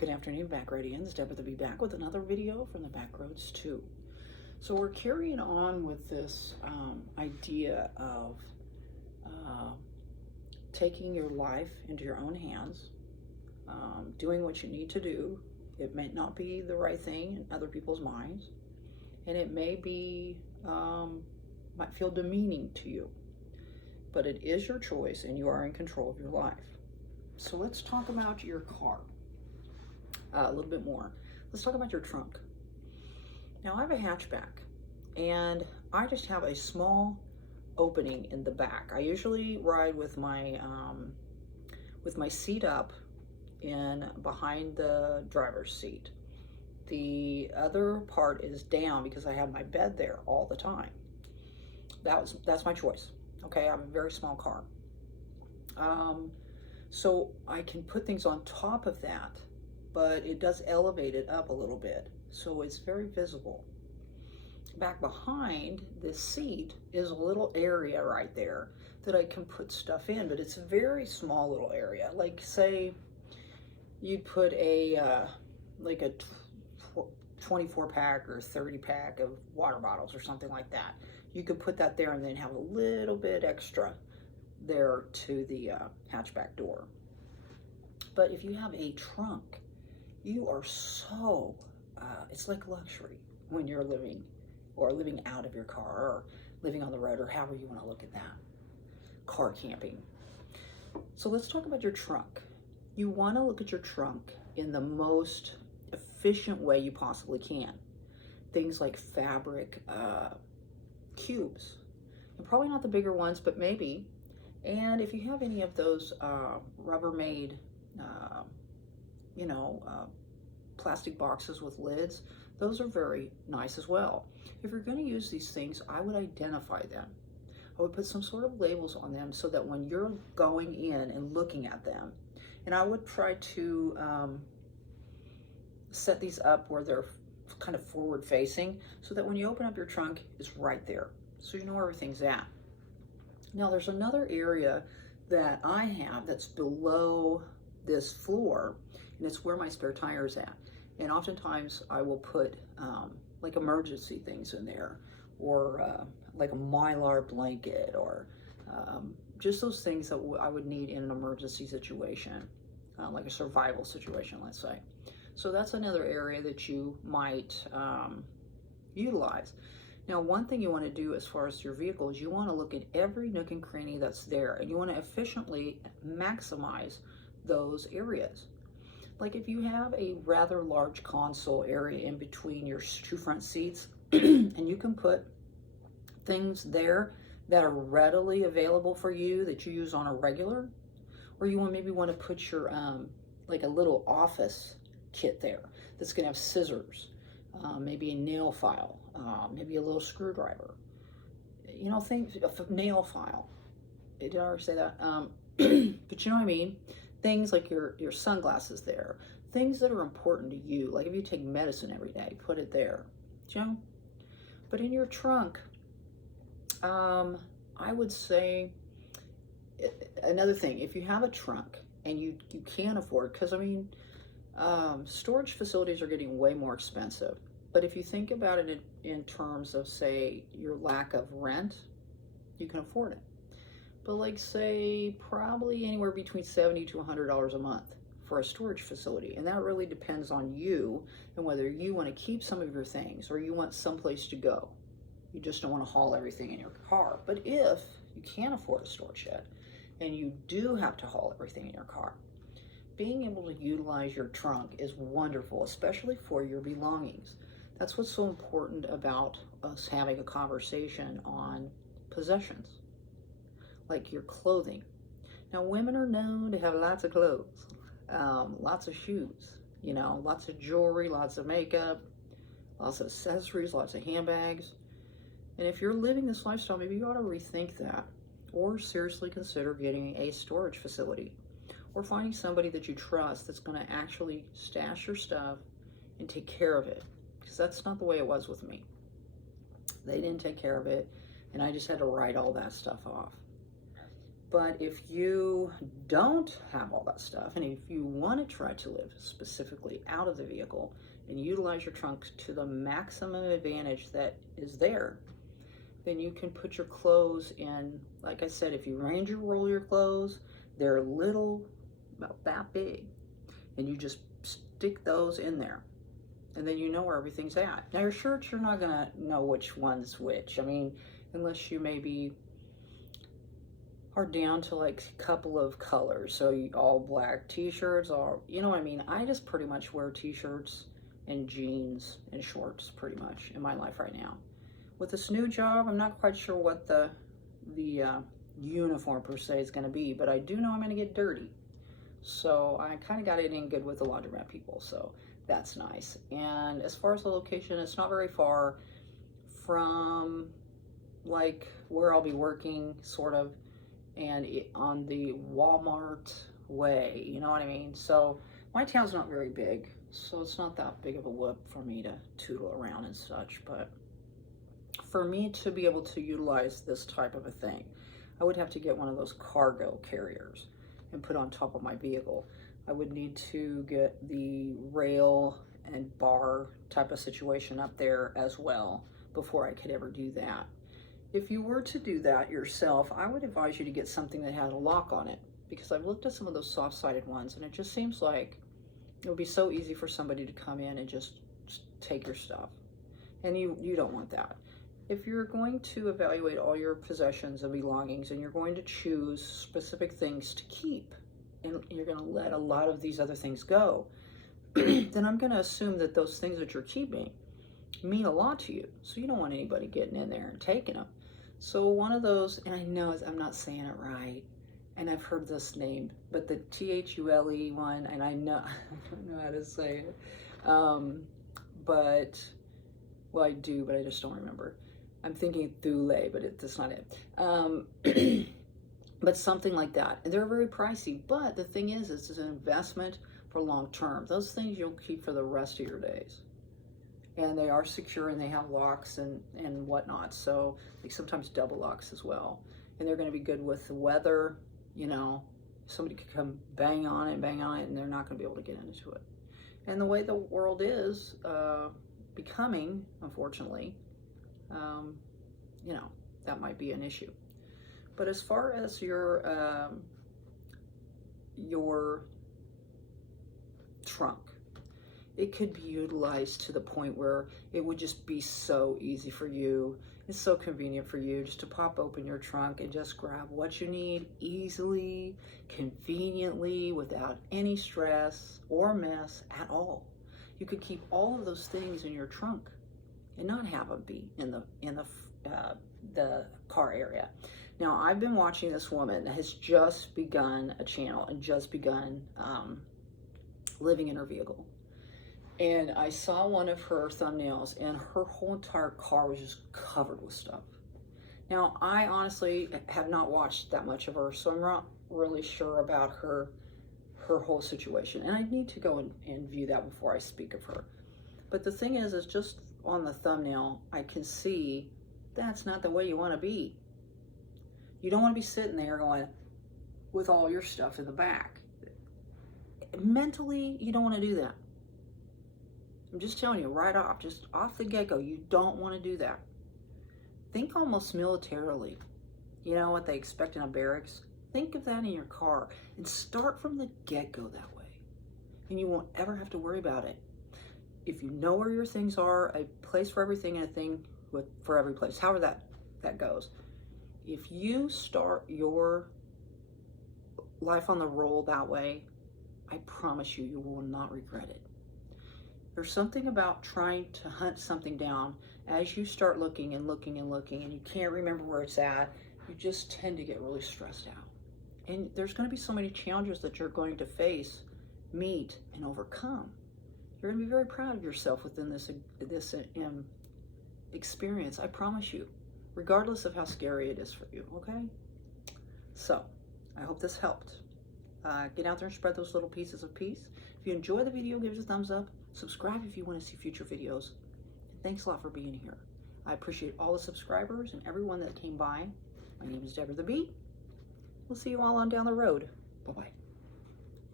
Good afternoon, Backradians. Deborah to be back with another video from the Backroads 2. So we're carrying on with this idea of taking your life into your own hands, doing what you need to do. It may not be the right thing in other people's minds, and it may be, might feel demeaning to you, but it is your choice and you are in control of your life. So let's talk about your car. A little bit more. Let's talk about your trunk. Now I have a hatchback and I just have a small opening in the back. I usually ride with my seat up in behind the driver's seat. The other part is down because I have my bed there all the time. That's my choice. Okay, I have a very small car. So I can put things on top of that, but it does elevate it up a little bit, so it's very visible. Back behind this seat is a little area right there that I can put stuff in, but it's a very small little area. Like say you'd put a like a 24 pack or 30 pack of water bottles or something like that. You could put that there and then have a little bit extra there to the hatchback door. But if you have a trunk, you are so, it's like luxury when you're living out of your car or living on the road or however you want to look at that. Car camping. So let's talk about your trunk. You want to look at your trunk in the most efficient way you possibly can. Things like fabric cubes. And probably not the bigger ones, but maybe. And if you have any of those Rubbermaid plastic boxes with lids, those are very nice as well. If you're going to use these things, I would identify them. I would put some sort of labels on them so that when you're going in and looking at them, and I would try to set these up where they're kind of forward facing so that when you open up your trunk, it's right there. So you know where everything's at. Now there's another area that I have that's below this floor, and it's where my spare tire is at. And oftentimes I will put like emergency things in there, or like a Mylar blanket, or just those things that I would need in an emergency situation, like a survival situation, let's say. So that's another area that you might utilize. Now, one thing you want to do as far as your vehicle is you want to look at every nook and cranny that's there, and you want to efficiently maximize those areas. Like if you have a rather large console area in between your two front seats, and you can put things there that are readily available for you that you use on a regular, or you maybe want to put your like a little office kit there that's going to have scissors, maybe a nail file, maybe a little screwdriver, you know, things, a nail file. Did I already say that? But you know what I mean? Things like your sunglasses there, things that are important to you. Like if you take medicine every day, put it there, you know? But in your trunk, I would say another thing, if you have a trunk and you can't afford, because I mean, storage facilities are getting way more expensive. But if you think about it in terms of, say, your lack of rent, you can afford it. But like, say, probably anywhere between $70 to $100 a month for a storage facility. And that really depends on you and whether you want to keep some of your things or you want someplace to go. You just don't want to haul everything in your car. But if you can't afford a storage shed and you do have to haul everything in your car, being able to utilize your trunk is wonderful, especially for your belongings. That's what's so important about us having a conversation on possessions, like your clothing. Now, women are known to have lots of clothes, lots of shoes, you know, lots of jewelry, lots of makeup, lots of accessories, lots of handbags. And if you're living this lifestyle, maybe you ought to rethink that, or seriously consider getting a storage facility, or finding somebody that you trust that's going to actually stash your stuff and take care of it. Because that's not the way it was with me. They didn't take care of it, and I just had to write all that stuff off. But if you don't have all that stuff, and if you want to try to live specifically out of the vehicle and utilize your trunk to the maximum advantage that is there, then you can put your clothes in. Like I said, if you Ranger roll your clothes, they're little, about that big, and you just stick those in there, and then you know where everything's at. Now your shirts, you're not gonna know which one's which. I mean, unless you maybe are down to like a couple of colors. So all black t-shirts, all, you know what I mean? I just pretty much wear t-shirts and jeans and shorts pretty much in my life right now. With this new job, I'm not quite sure what the uniform per se is going to be, but I do know I'm going to get dirty. So I kind of got it in good with the laundromat people, so that's nice. And as far as the location, it's not very far from like where I'll be working, sort of, and on the Walmart way, you know what I mean? So my town's not very big, so it's not that big of a whoop for me to tootle around and such. But for me to be able to utilize this type of a thing, I would have to get one of those cargo carriers and put on top of my vehicle. I would need to get the rail and bar type of situation up there as well before I could ever do that. If you were to do that yourself, I would advise you to get something that had a lock on it, because I've looked at some of those soft-sided ones and it just seems like it would be so easy for somebody to come in and just take your stuff. And you don't want that. If you're going to evaluate all your possessions and belongings and you're going to choose specific things to keep, and you're going to let a lot of these other things go, then I'm going to assume that those things that you're keeping mean a lot to you. So you don't want anybody getting in there and taking them. So one of those, and I know I'm not saying it right, and I've heard this name, but the THULE one, and I know I don't know how to say it, but well, I do, but I just don't remember. I'm thinking Thule, but that's not it. But something like that, and they're very pricey. But the thing is, it's an investment for long term. Those things you'll keep for the rest of your days. And they are secure and they have locks and whatnot. So like sometimes double locks as well. And they're going to be good with the weather. You know, somebody could come bang on it, and they're not going to be able to get into it. And the way the world is becoming, unfortunately, you know, that might be an issue. But as far as your trunk, it could be utilized to the point where it would just be so easy for you. It's so convenient for you just to pop open your trunk and just grab what you need easily, conveniently, without any stress or mess at all. You could keep all of those things in your trunk and not have them be in the car area. Now, I've been watching this woman that has just begun a channel and just begun living in her vehicle. And I saw one of her thumbnails and her whole entire car was just covered with stuff. Now, I honestly have not watched that much of her, so I'm not really sure about her whole situation. And I need to go and view that before I speak of her. But the thing is just on the thumbnail, I can see that's not the way you want to be. You don't want to be sitting there going with all your stuff in the back. Mentally, you don't want to do that. I'm just telling you right off, just off the get-go, you don't want to do that. Think almost militarily. You know what they expect in a barracks? Think of that in your car and start from the get-go that way. And you won't ever have to worry about it. If you know where your things are, a place for everything and a thing for every place, however that goes. If you start your life on the roll that way, I promise you, you will not regret it. There's something about trying to hunt something down as you start looking and looking and looking and you can't remember where it's at. You just tend to get really stressed out. And there's going to be so many challenges that you're going to face, meet, and overcome. You're going to be very proud of yourself within this experience, I promise you, regardless of how scary it is for you, okay? So, I hope this helped. Get out there and spread those little pieces of peace. If you enjoy the video, give it a thumbs up. Subscribe if you want to see future videos. And thanks a lot for being here. I appreciate all the subscribers and everyone that came by. My name is Deborah the Bee. We'll see you all on down the road. Bye-bye.